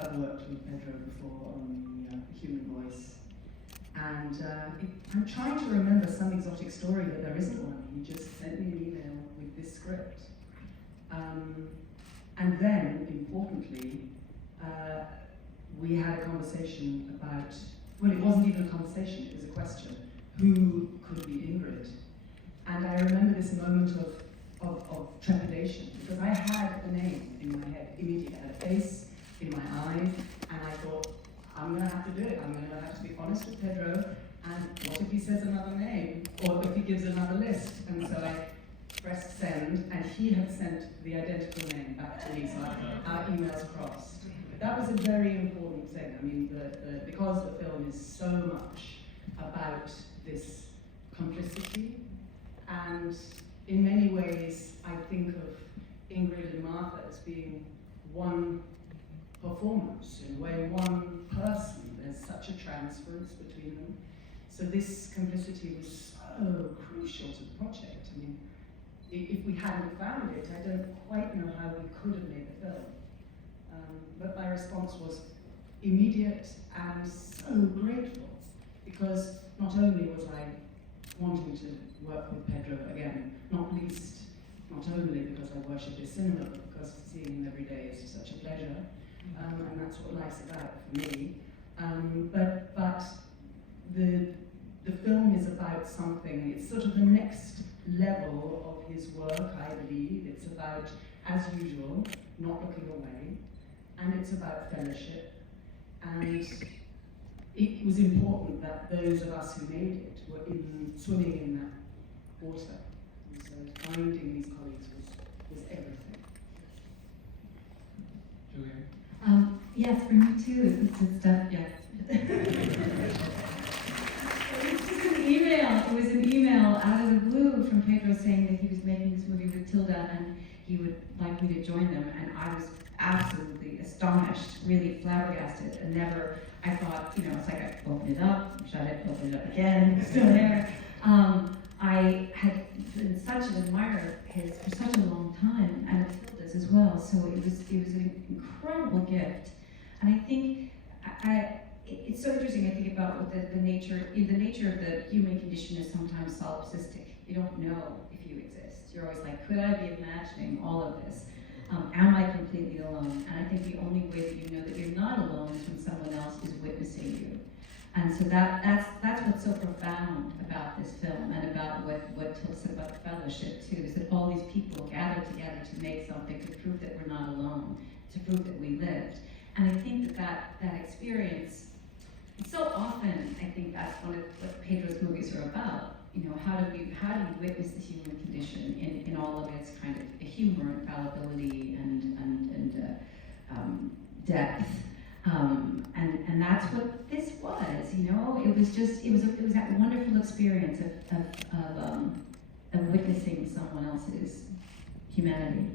have worked with Pedro before on the Human Voice. And I'm trying to remember some exotic story, but there isn't one. He just sent me an email with this script. And then, importantly, we had a conversation about, well, it wasn't even a conversation, it was a question. Who could be Ingrid? And I remember this moment of trepidation, because I had a name in my head immediately. I had a face in my eyes, and I thought, I'm going to have to do it. I'm going to have to be honest with Pedro, and what if he says another name, or if he gives another list? And so I pressed send, and he had sent the identical name back to me, so our emails crossed. That was a very important thing. I mean, because the film is so much about this complicity, and in many ways, I think of Ingrid and Martha as being one performance, in a way, one person. There's such a transference between them. So this complicity was so crucial to the project. I mean, if we hadn't found it, I don't quite know how we could have made the film. But my response was immediate and so grateful, because not only was I wanting to work with Pedro again, not only because I worship his cinema, but because seeing him every day is such a pleasure, and that's what life's about for me. But the film is about something, it's sort of the next level of his work, I believe. It's about, as usual, not looking away, and it's about fellowship. And it was important that those of us who made it were swimming in that water. And so finding these colleagues was everything. Julianne? Yes, for me too. It's just, yes. It was an email out of the blue from Pedro saying that he was making this movie with Tilda and he would like me to join them, and I was absolutely astonished, really flabbergasted, and never, I thought, it's like I opened it up, shut it, opened it up again, still there. I had been such an admirer of his for such a long time, and of Tilda's as well, so it was an incredible gift. And I think, it's so interesting, I think about what the nature of the human condition is sometimes solipsistic. You don't know if you exist. You're always like, could I be imagining all of this? Am I completely alone? And I think the only way that you know that you're not alone is when someone else is witnessing you. And so that's what's so profound about this film, and about what Tilda said about the fellowship too, is that all these people gathered together to make something, to prove that we're not alone, to prove that we lived. And I think that experience, so often, I think that's one of what Pedro's movies are about. How do we witness the human condition in all of its kind of humor and fallibility and depth, and that's what this was. It was that wonderful experience of witnessing someone else's humanity.